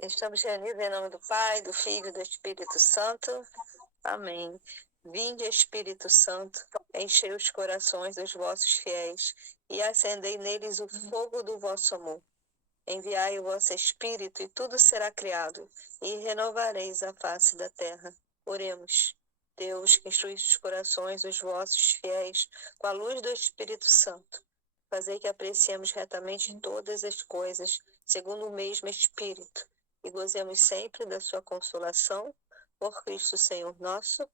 Estamos reunidos em nome do Pai, do Filho e do Espírito Santo. Amém. Vinde, Espírito Santo, enchei os corações dos vossos fiéis e acendei neles o fogo do vosso amor. Enviai o vosso Espírito e tudo será criado, e renovareis a face da terra. Oremos. Deus, que instruíste os corações dos vossos fiéis com a luz do Espírito Santo, fazei que apreciemos retamente todas as coisas, segundo o mesmo Espírito, e gozemos sempre da sua consolação, por Cristo Senhor nosso.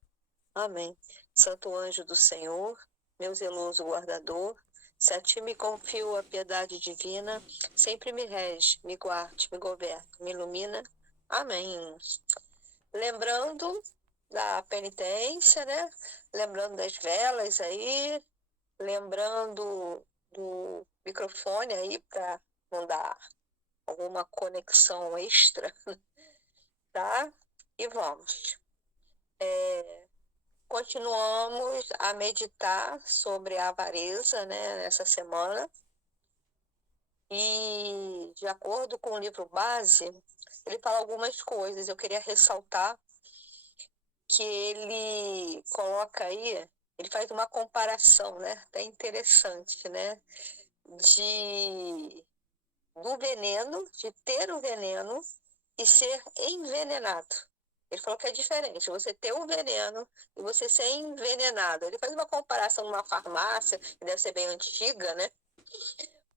Amém. Santo anjo do Senhor, meu zeloso guardador, se a ti me confio a piedade divina, sempre me rege, me guarde, me governe, me ilumina. Amém. Lembrando da penitência, né? Lembrando das velas aí, lembrando do microfone aí para não dar alguma conexão extra, tá? E vamos. Continuamos a meditar sobre a avareza, né, nessa semana. E, de acordo com o livro base, ele fala algumas coisas. Eu queria ressaltar que ele coloca aí, ele faz uma comparação, né, até interessante, né, do veneno, de ter o veneno e ser envenenado. Ele falou que é diferente, você ter o veneno e você ser envenenado. Ele faz uma comparação numa farmácia, que deve ser bem antiga, né?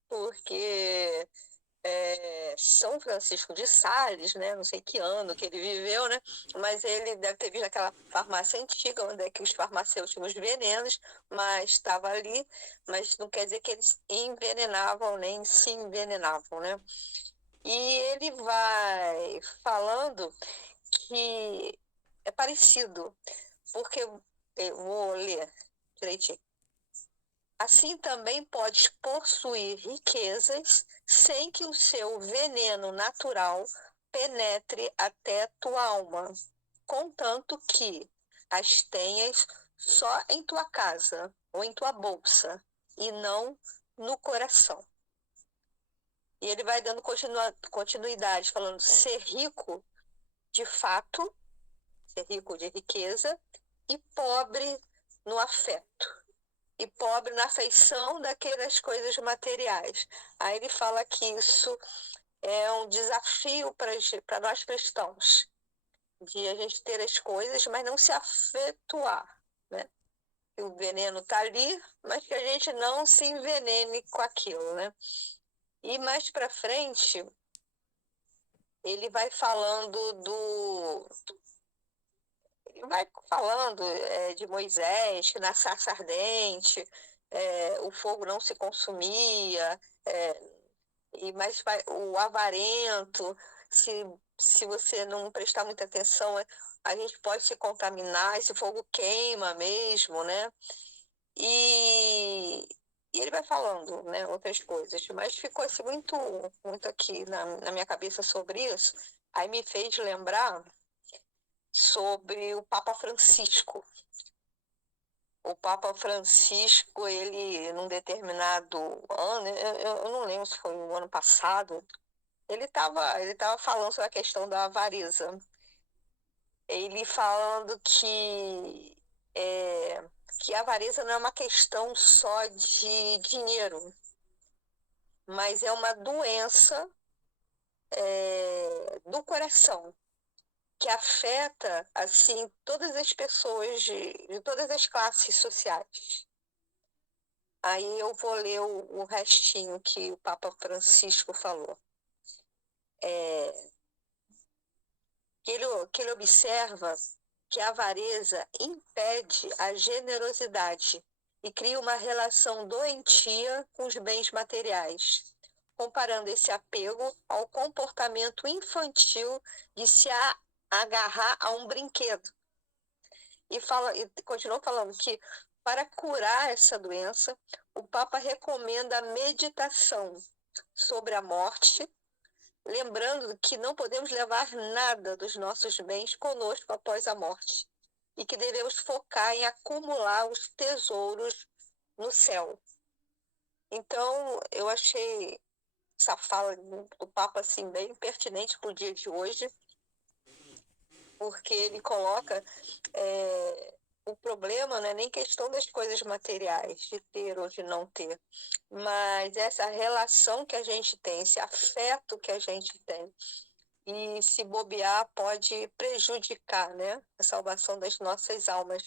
Porque São Francisco de Sales, né? Não sei que ano que ele viveu, né? Mas ele deve ter visto aquela farmácia antiga, onde é que os farmacêuticos tinham os venenos, mas estava ali, mas não quer dizer que eles envenenavam nem se envenenavam, né? E ele vai falando que é parecido, porque eu vou ler direitinho. Assim também podes possuir riquezas sem que o seu veneno natural penetre até tua alma, contanto que as tenhas só em tua casa ou em tua bolsa e não no coração. E ele vai dando continuidade, falando ser rico de fato, ser rico de riqueza, e pobre no afeto, e pobre na afeição daquelas coisas materiais. Aí ele fala que isso é um desafio para nós cristãos, de a gente ter as coisas, mas não se afetuar, né? Que o veneno está ali, mas que a gente não se envenene com aquilo, né? E mais para frente, ele vai falando de Moisés, que na sarça ardente o fogo não se consumia, mas o avarento, se você não prestar muita atenção, a gente pode se contaminar, esse fogo queima mesmo, né? E, e ele vai falando, né, outras coisas, mas ficou assim, muito aqui na minha cabeça sobre isso. Aí me fez lembrar sobre o Papa Francisco. O Papa Francisco, ele, num determinado ano, eu não lembro se foi o ano passado, ele tava falando sobre a questão da avareza. Ele falando que a avareza não é uma questão só de dinheiro, mas é uma doença do coração, que afeta, assim, todas as pessoas de todas as classes sociais. Aí eu vou ler o restinho que o Papa Francisco falou. Que ele observa que a avareza impede a generosidade e cria uma relação doentia com os bens materiais, comparando esse apego ao comportamento infantil de se agarrar a um brinquedo. E continuou falando que, para curar essa doença, o Papa recomenda a meditação sobre a morte, lembrando que não podemos levar nada dos nossos bens conosco após a morte e que devemos focar em acumular os tesouros no céu. Então, eu achei essa fala do Papa assim, bem pertinente para o dia de hoje, porque ele coloca o problema não é nem questão das coisas materiais, de ter ou de não ter, mas essa relação que a gente tem, esse afeto que a gente tem. E se bobear, pode prejudicar, né, a salvação das nossas almas.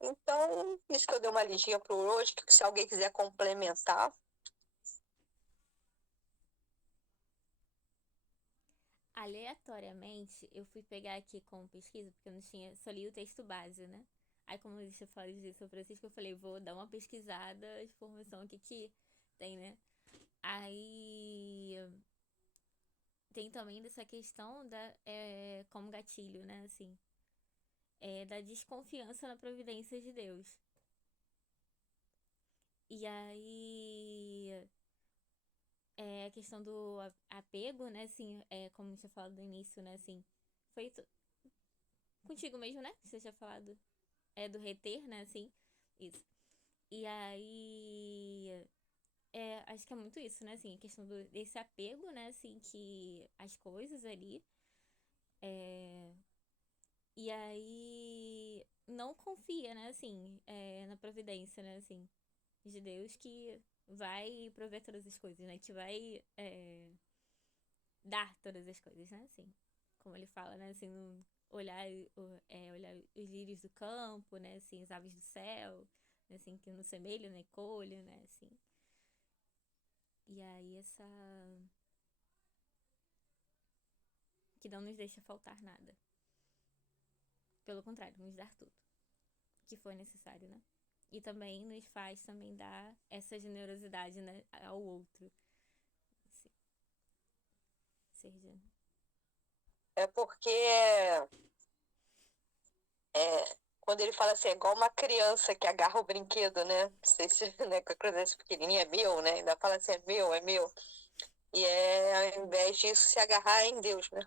Então, isso que eu dei uma lidinha para hoje, que se alguém quiser complementar. Aleatoriamente, eu fui pegar aqui com pesquisa, porque eu não tinha, só li o texto base, né? Aí, como você fala de São Francisco, eu falei, vou dar uma pesquisada, informação aqui que tem, né? Aí tem também dessa questão da, como gatilho, né? Assim, da desconfiança na providência de Deus. E aí a questão do apego, né? Assim, como a gente tinha falado no início, né? Assim, foi contigo mesmo, né? Que você tinha falado. Do reter, né? Assim, isso. E aí. Acho que é muito isso, né? Assim, a questão desse apego, né? Assim, que as coisas ali. É, e aí. Não confia, né? Assim, na providência, né? Assim, de Deus que vai prover todas as coisas, né? Que vai dar todas as coisas, né? Assim, como ele fala, né? Assim, olhar, olhar os lírios do campo, né? Assim, as aves do céu, né? Assim, que não semelham, né? Colhem, né? Assim. E aí essa... Que não nos deixa faltar nada. Pelo contrário, nos dar tudo. Que for necessário, né? E também nos faz também dar essa generosidade, né? Ao outro. Assim, seja... É porque quando ele fala assim, é igual uma criança que agarra o brinquedo, né? Não sei se, né, com a criança pequenininha, é meu, né? Ainda fala assim, é meu, é meu. E ao invés disso, se agarrar em Deus, né?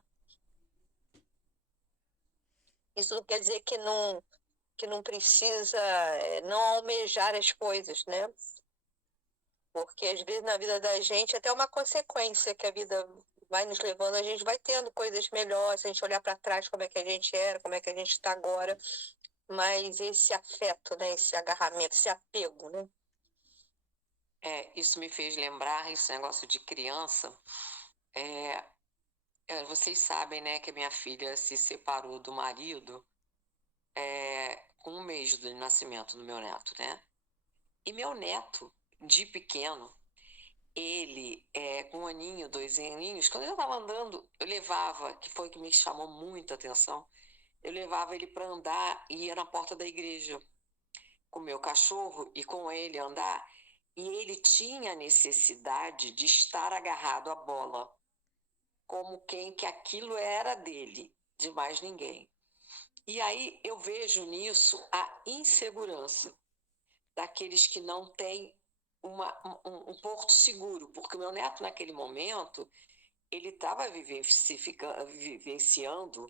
Isso não quer dizer que não precisa, não almejar as coisas, né? Porque às vezes na vida da gente, até uma consequência que a vida vai nos levando, a gente vai tendo coisas melhores, se a gente olhar para trás como é que a gente era, como é que a gente está agora. Mas esse afeto, né? Esse agarramento, esse apego, né? Isso me fez lembrar esse negócio de criança. Vocês sabem, né, que a minha filha se separou do marido com um mês do nascimento do meu neto, né? E meu neto, de pequeno, ele, com um aninho, 2 aninhos, quando eu estava andando, eu levava, que foi que me chamou muita atenção, eu levava ele para andar e ia na porta da igreja com o meu cachorro e com ele andar, e ele tinha necessidade de estar agarrado à bola, como quem que aquilo era dele, de mais ninguém. E aí eu vejo nisso a insegurança daqueles que não têm um porto seguro, porque o meu neto, naquele momento, ele estava vivenciando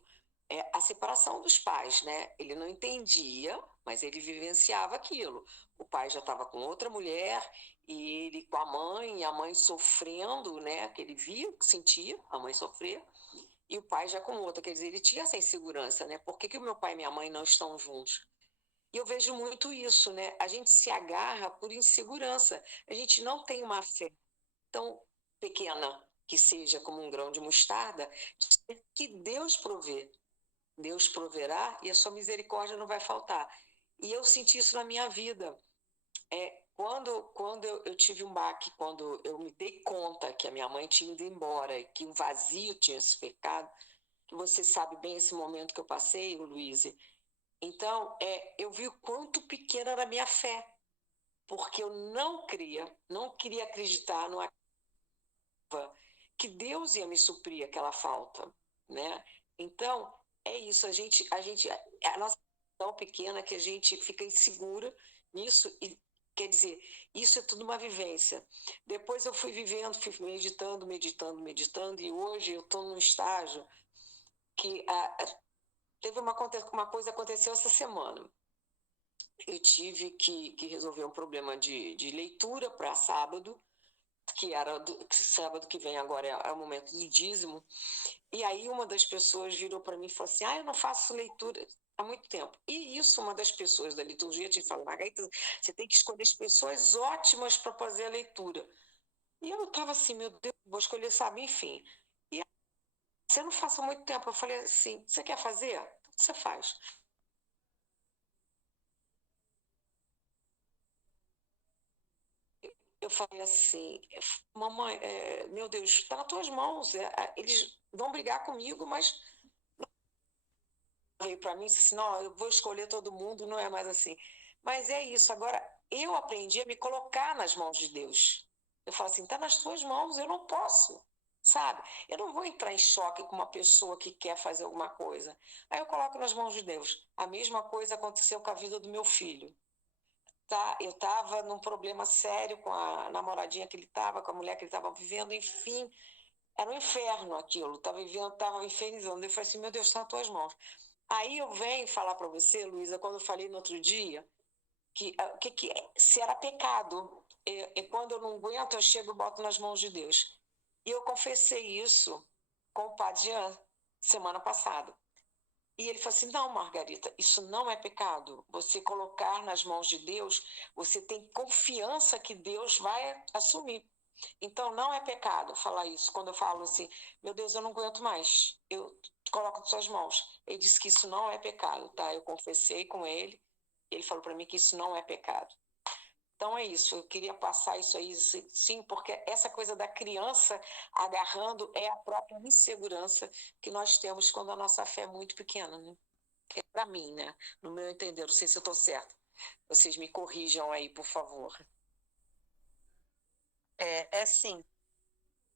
a separação dos pais, né? Ele não entendia, mas ele vivenciava aquilo. O pai já estava com outra mulher e ele com a mãe, e a mãe sofrendo, né? Que ele via, sentia a mãe sofrer, e o pai já com outra. Quer dizer, ele tinha essa insegurança, né? Por que que o meu pai e minha mãe não estão juntos? E eu vejo muito isso, né? A gente se agarra por insegurança. A gente não tem uma fé tão pequena que seja como um grão de mostarda, de que Deus provê. Deus proverá e a sua misericórdia não vai faltar. E eu senti isso na minha vida. Quando eu tive um baque, quando eu me dei conta que a minha mãe tinha ido embora e que um vazio tinha se ficado, que você sabe bem esse momento que eu passei, Luiz. Então, eu vi o quanto pequena era a minha fé, porque eu não queria acreditar, não acreditava que Deus ia me suprir aquela falta, né? Então, é isso, a nossa é tão pequena que a gente fica insegura nisso e quer dizer, isso é tudo uma vivência. Depois eu fui vivendo, fui meditando, meditando, meditando, e hoje eu estou num estágio que teve uma coisa que aconteceu essa semana. Eu tive que resolver um problema de leitura para sábado, que era sábado que vem agora é o momento do dízimo, e aí uma das pessoas virou para mim e falou assim, eu não faço leitura há muito tempo. E isso, uma das pessoas da liturgia te falou, Margarita, você tem que escolher as pessoas ótimas para fazer a leitura. E eu estava assim, meu Deus, vou escolher, sabe, enfim. E você não faz há muito tempo. Eu falei assim, você quer fazer? Você faz. Eu falei assim, mamãe, meu Deus, está nas tuas mãos. Eles vão brigar comigo, mas veio para mim e disse assim, não, eu vou escolher todo mundo, não é mais assim. Mas é isso, agora eu aprendi a me colocar nas mãos de Deus. Eu falo assim, está nas tuas mãos, eu não posso, sabe? Eu não vou entrar em choque com uma pessoa que quer fazer alguma coisa. Aí eu coloco nas mãos de Deus. A mesma coisa aconteceu com a vida do meu filho. Tá? Eu estava num problema sério com a namoradinha que ele estava, com a mulher que ele estava vivendo, enfim, era um inferno aquilo, estava infernizando. Eu falei assim, meu Deus, está nas tuas mãos. Aí eu venho falar para você, Luísa, quando eu falei no outro dia, se era pecado. E quando eu não aguento, eu chego e boto nas mãos de Deus. E eu confessei isso com o padre Jean, semana passada. E ele falou assim, não, Margarita, isso não é pecado. Você colocar nas mãos de Deus, você tem confiança que Deus vai assumir. Então, não é pecado falar isso. Quando eu falo assim, meu Deus, eu não aguento mais, eu coloco nas suas mãos. Ele disse que isso não é pecado, tá? Eu confessei com ele, ele falou para mim que isso não é pecado. Então é isso, eu queria passar isso aí, sim, porque essa coisa da criança agarrando é a própria insegurança que nós temos quando a nossa fé é muito pequena, né? É para mim, né? No meu entender, não sei se eu estou certa. Vocês me corrijam aí, por favor. É sim,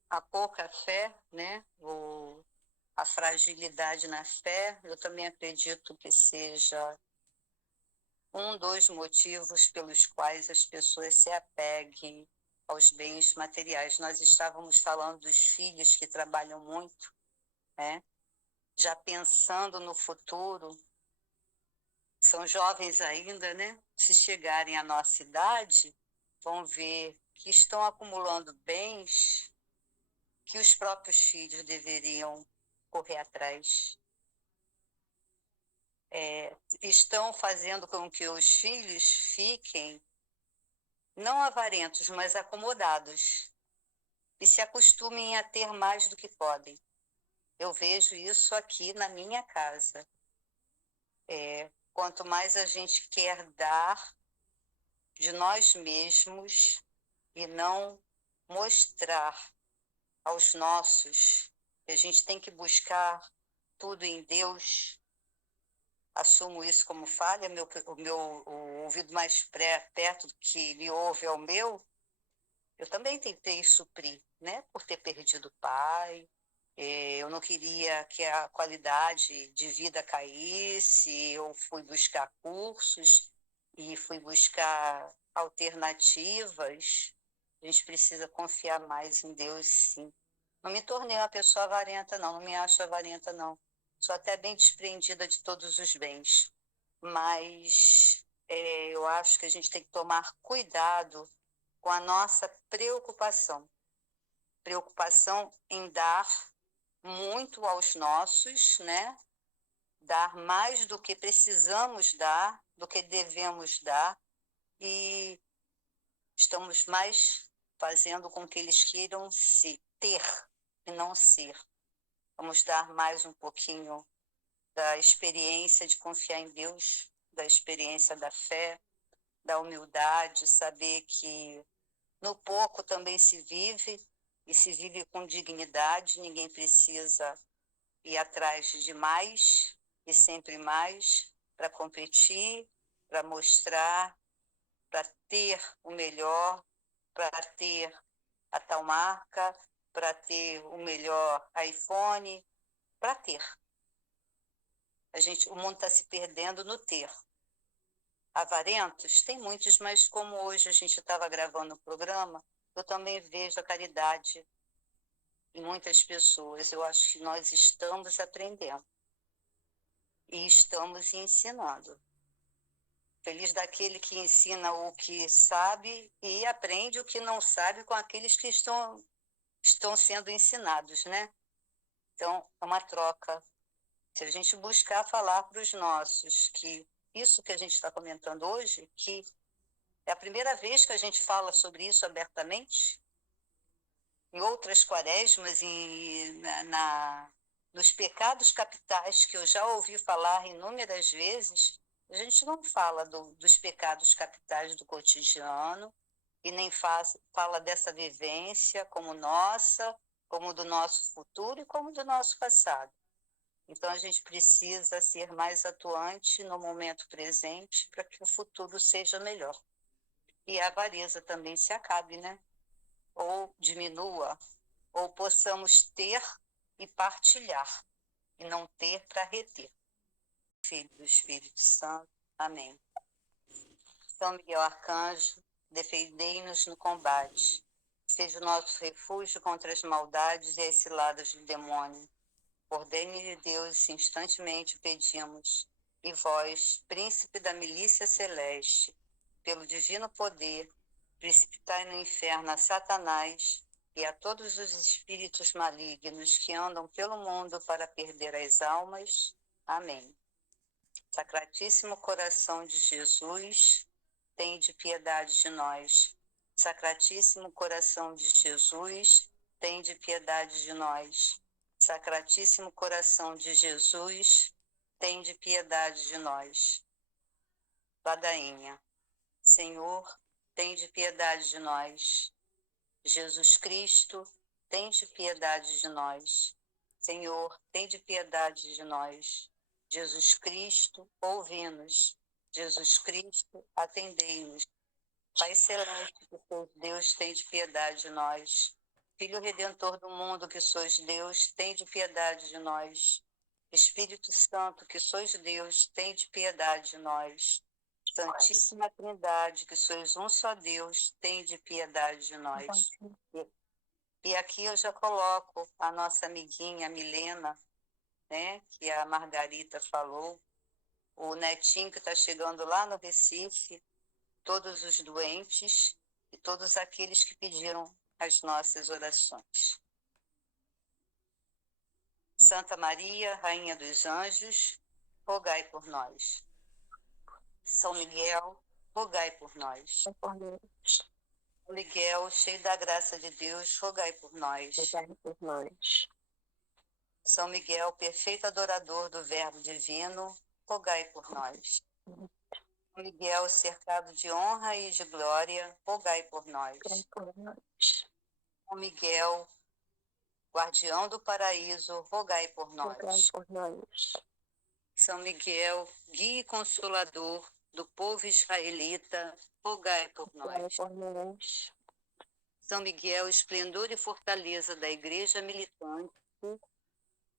a pouca fé, né? A fragilidade na fé, eu também acredito que seja um dos motivos pelos quais as pessoas se apeguem aos bens materiais. Nós estávamos falando dos filhos que trabalham muito, né? Já pensando no futuro, são jovens ainda, né? Se chegarem à nossa idade, vão ver que estão acumulando bens que os próprios filhos deveriam correr atrás. Estão fazendo com que os filhos fiquem não avarentos, mas acomodados e se acostumem a ter mais do que podem. Eu vejo isso aqui na minha casa. Quanto mais a gente quer dar de nós mesmos e não mostrar aos nossos que a gente tem que buscar tudo em Deus, assumo isso como falha, o ouvido mais perto do que me ouve é o meu. Eu também tentei suprir, né? Por ter perdido o pai, eu não queria que a qualidade de vida caísse, eu fui buscar cursos e fui buscar alternativas. A gente precisa confiar mais em Deus, sim. Não me tornei uma pessoa avarenta, não me acho avarenta, não. Sou até bem desprendida de todos os bens. Mas eu acho que a gente tem que tomar cuidado com a nossa preocupação. Preocupação em dar muito aos nossos, né? Dar mais do que precisamos dar, do que devemos dar, e estamos mais fazendo com que eles queiram se ter e não ser. Vamos dar mais um pouquinho da experiência de confiar em Deus, da experiência da fé, da humildade, saber que no pouco também se vive, e se vive com dignidade, ninguém precisa ir atrás de mais e sempre mais para competir, para mostrar, para ter o melhor, para ter a tal marca, para ter o melhor iPhone, para ter. O mundo está se perdendo no ter. Avarentos, tem muitos, mas como hoje a gente estava gravando o programa, eu também vejo a caridade em muitas pessoas. Eu acho que nós estamos aprendendo e estamos ensinando. Feliz daquele que ensina o que sabe e aprende o que não sabe com aqueles que estão sendo ensinados, né? Então, é uma troca. Se a gente buscar falar para os nossos que isso que a gente está comentando hoje, que é a primeira vez que a gente fala sobre isso abertamente, em outras quaresmas, nos pecados capitais, que eu já ouvi falar inúmeras vezes, a gente não fala dos pecados capitais do cotidiano e nem fala dessa vivência como nossa, como do nosso futuro e como do nosso passado. Então, a gente precisa ser mais atuante no momento presente para que o futuro seja melhor. E a avareza também se acabe, né? Ou diminua, ou possamos ter e partilhar, e não ter para reter. Filho do Espírito Santo. Amém. São Miguel Arcanjo, defendei-nos no combate. Seja o nosso refúgio contra as maldades e as ciladas do demônio. Por ordem de Deus, instantemente pedimos. E vós, príncipe da milícia celeste, pelo divino poder, precipitai no inferno a Satanás e a todos os espíritos malignos que andam pelo mundo para perder as almas. Amém. Sacratíssimo coração de Jesus, tende piedade de nós. Sacratíssimo coração de Jesus, tende piedade de nós. Sacratíssimo coração de Jesus, tende piedade de nós. Ladainha. Senhor, tende piedade de nós. Jesus Cristo, tende piedade de nós. Senhor, tende piedade de nós. Jesus Cristo, ouvi-nos. Jesus Cristo, atendei-nos. Pai Celeste, que sois Deus, tende piedade de nós. Filho Redentor do mundo, que sois Deus, tende piedade de nós. Espírito Santo, que sois Deus, tende piedade de nós. Santíssima Trindade, que sois um só Deus, tende piedade de nós. E aqui eu já coloco a nossa amiguinha Milena, né, que a Margarita falou, o netinho que está chegando lá no Recife, todos os doentes e todos aqueles que pediram as nossas orações. Santa Maria, Rainha dos Anjos, rogai por nós. São Miguel, rogai por nós. São Miguel, cheio da graça de Deus, rogai por nós. São Miguel, perfeito adorador do Verbo Divino, rogai por nós. São Miguel, cercado de honra e de glória, rogai por nós. São Miguel, guardião do paraíso, rogai por nós. São Miguel, guia e consolador do povo israelita, rogai por nós. São Miguel, esplendor e fortaleza da igreja militante,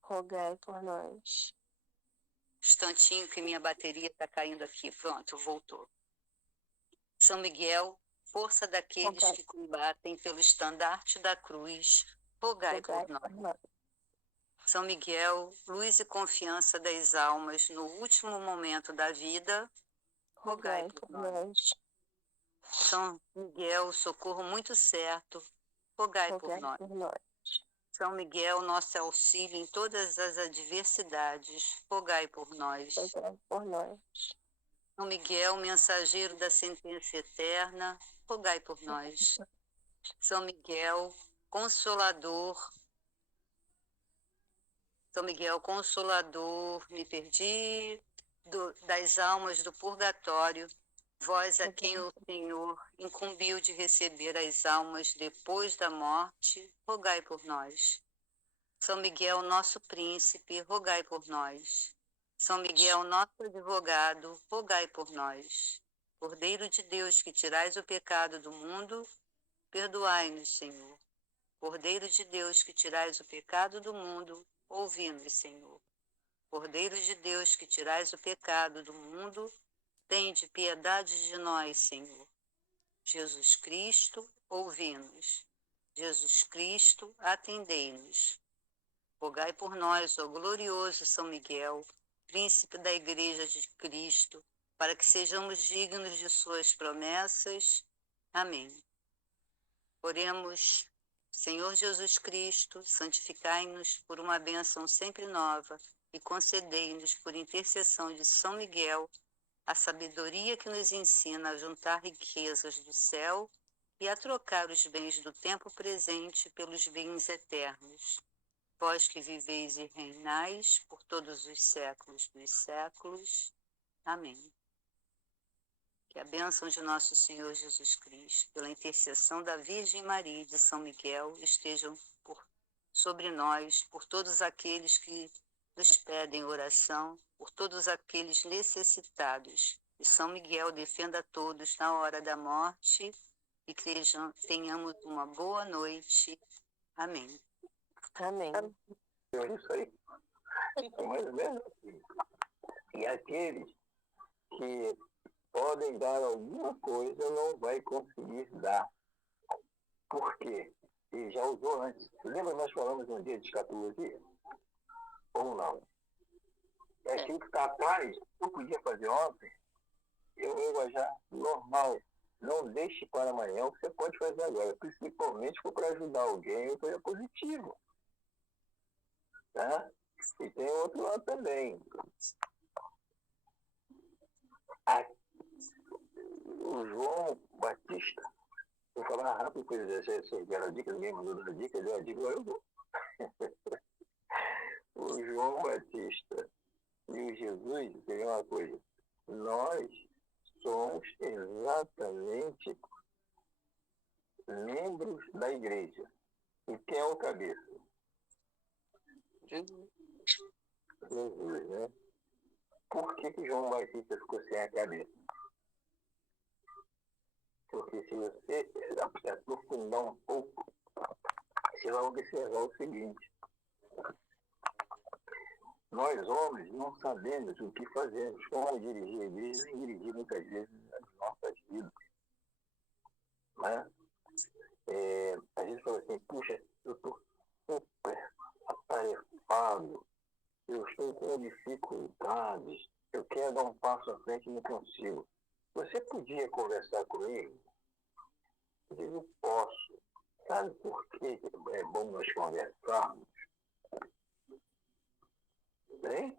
rogai por nós. Instantinho que minha bateria está caindo aqui. Pronto, voltou. São Miguel, força daqueles que combatem pelo estandarte da cruz, rogai por nós. São Miguel, luz e confiança das almas no último momento da vida, rogai por nós. São Miguel, socorro muito certo, rogai por nós. São Miguel, nosso auxílio em todas as adversidades, rogai por nós. São Miguel, mensageiro da sentença eterna, rogai por nós. São Miguel, consolador. São Miguel, consolador, me perdi, das almas do purgatório, vós a quem o Senhor incumbiu de receber as almas depois da morte, rogai por nós. São Miguel, nosso príncipe, rogai por nós. São Miguel, nosso advogado, rogai por nós. Cordeiro de Deus, que tirais o pecado do mundo, perdoai-nos, Senhor. Cordeiro de Deus, que tirais o pecado do mundo, ouvi-nos, Senhor. Cordeiro de Deus, que tirais o pecado do mundo, tende piedade de nós, Senhor. Jesus Cristo, ouvi-nos. Jesus Cristo, atendei-nos. Rogai por nós, ó glorioso São Miguel, príncipe da Igreja de Cristo, para que sejamos dignos de suas promessas. Amém. Oremos. Senhor Jesus Cristo, santificai-nos por uma bênção sempre nova e concedei-nos, por intercessão de São Miguel, a sabedoria que nos ensina a juntar riquezas do céu e a trocar os bens do tempo presente pelos bens eternos. Vós que viveis e reinais por todos os séculos dos séculos. Amém. Que a bênção de nosso Senhor Jesus Cristo, pela intercessão da Virgem Maria e de São Miguel, estejam sobre nós, por todos aqueles que nos pedem oração, por todos aqueles necessitados. E São Miguel defenda a todos na hora da morte e que tenhamos uma boa noite. Amém. Amém. É isso aí. É mais ou menos assim. E aqueles que podem dar alguma coisa não vai conseguir dar. Por quê? E já usou antes. Lembra nós falamos um dia de escatologia? Ou não? É aquilo que está atrás, eu podia fazer ontem, eu vou já normal. Não deixe para amanhã o que você pode fazer agora, principalmente se for para ajudar alguém, ou coisa positiva. Tá? E tem outro lado também. O João Batista, vou falar rápido, porque vocês deram a dica, ninguém mandou dar a dica, deu a dica, agora eu vou. O João Batista e o Jesus, tem uma coisa, nós somos exatamente membros da igreja. E quem é o cabeça? Jesus. Jesus, né? Por que João Batista ficou sem a cabeça? Porque se você se aprofundar um pouco, você vai observar o seguinte. Nós, homens, não sabemos o que fazemos, como dirigir a igreja, nem dirigir muitas vezes as nossas vidas. Né? A gente fala assim, puxa, eu estou super atarefado, eu estou com dificuldades, eu quero dar um passo à frente e não consigo. Você podia conversar comigo? Eu digo, posso. Sabe por que é bom nós conversarmos? Bem?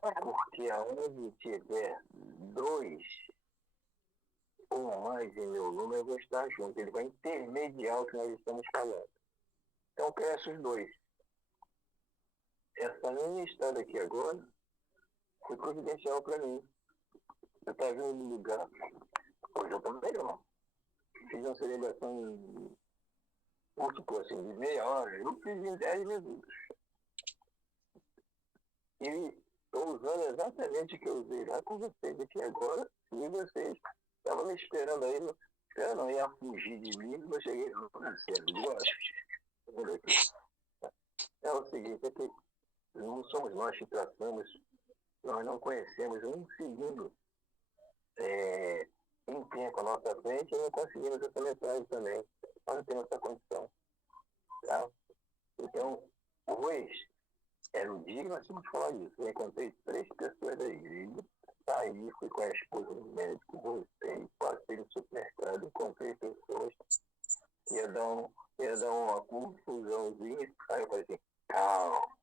Porque aonde tiver dois ou mais em meu nome, eu vou estar junto. Ele vai intermediar o que nós estamos falando. Então, peço os dois. Essa minha história aqui agora foi providencial para mim. Eu estava vindo no lugar, hoje eu estou melhor. Fiz uma celebração, vamos supor assim, de meia hora, eu fiz em 10 minutos. E estou usando exatamente o que eu usei lá com vocês aqui agora, e vocês estavam me esperando aí, eu não ia fugir de mim, mas eu cheguei na cena, é o seguinte, é que não somos nós que tratamos, nós não conhecemos um segundo em tempo à nossa frente e não conseguimos essa mensagem também. Nós não temos essa condição. Tá? Então, hoje era o dia que nós tínhamos que falar disso. Eu encontrei 3 pessoas da igreja, saí, fui com a esposa do médico, voltei, passei no supermercado, encontrei pessoas que ia dar uma confusãozinha. Aí eu falei assim, calma,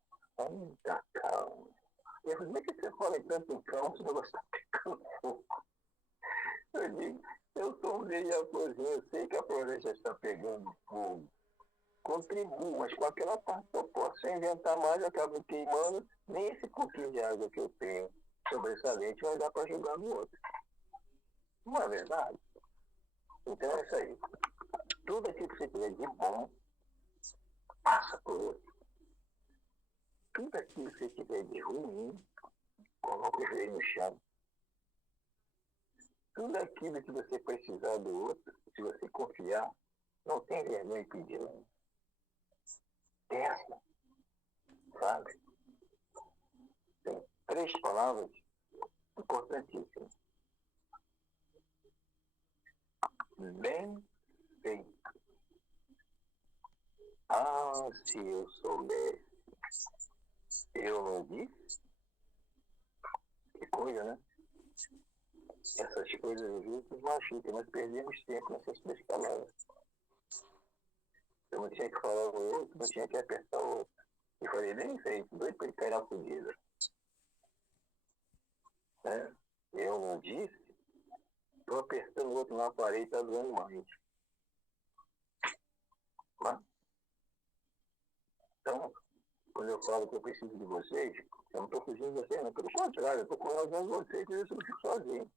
muita calma. E eu falei, como é que você fala tanto em calma se o negócio está pegando fogo? Eu digo, eu sondei a florzinha, eu sei que a floresta está pegando fogo. Contribuo, mas com aquela parte que eu posso inventar mais, eu acabo queimando, nem esse pouquinho de água que eu tenho sobressalente vai dar para jogar no outro. Não é verdade? Então é isso aí. Tudo aquilo que você tiver de bom, passa por outro. Tudo aquilo que você tiver de ruim, coloca ele no chão. Tudo aquilo que você precisar do outro, se você confiar, não tem vergonha em pedir, não. Peça, sabe? Tem 3 palavras importantíssimas. Bem feito. Ah, se eu soubesse. Eu não disse? coisa, né? Essas coisas às vezes nos machucam, nós perdemos tempo nessas três palavras. Eu não tinha que falar o outro, não tinha que apertar o outro. E falei, nem sei, doido para ele cair na fugida. Né? Eu não disse, estou apertando o outro na parede, está doendo mais. Mas, então, quando eu falo que eu preciso de vocês, eu não estou fugindo de vocês, não. Pelo contrário, eu estou com vocês, por isso eu não fico sozinho.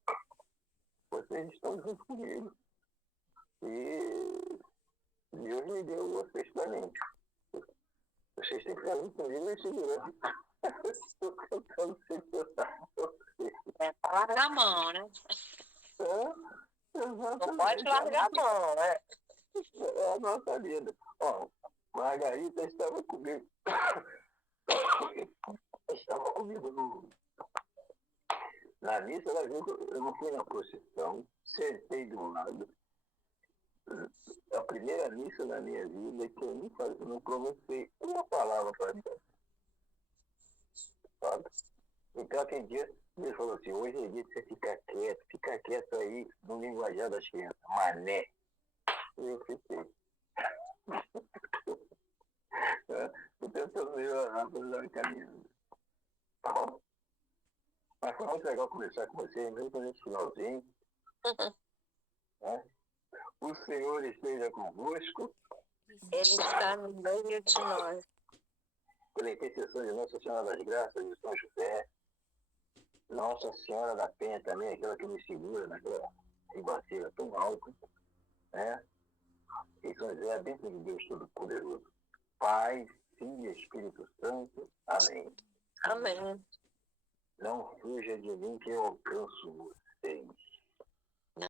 Vocês estão junto comigo. E Deus me deu vocês para mim. Vocês têm que ficar junto comigo e segurando. Estou tentando segurar vocês. Larga a mão, né? Exatamente. Não pode largar a mão, né? É a nossa vida. Ó, Margarita estava comigo. Estava comigo na missa, ela viu que eu não fui na procissão, sentei do lado. A primeira missa da minha vida que eu não pronunciei uma palavra para ela. Sabe? Então aquele dia ele falou assim, hoje é dia de você ficar quieto aí no linguajar das crianças, mané. E eu fiquei. Estou tentando melhorar, estou me caminhando. Tá bom? Mas foi muito legal conversar com você, mesmo nesse finalzinho. Né? O Senhor esteja convosco. Ele está no meio de nós. Pela intercessão de Nossa Senhora das Graças de São José, Nossa Senhora da Penha também, aquela que me segura naquela ribanceira tão alta, né? E São José, a bênção de Deus Todo-Poderoso, Pai, Filho e Espírito Santo. Amém. Amém. Não fuja de mim que eu alcanço vocês.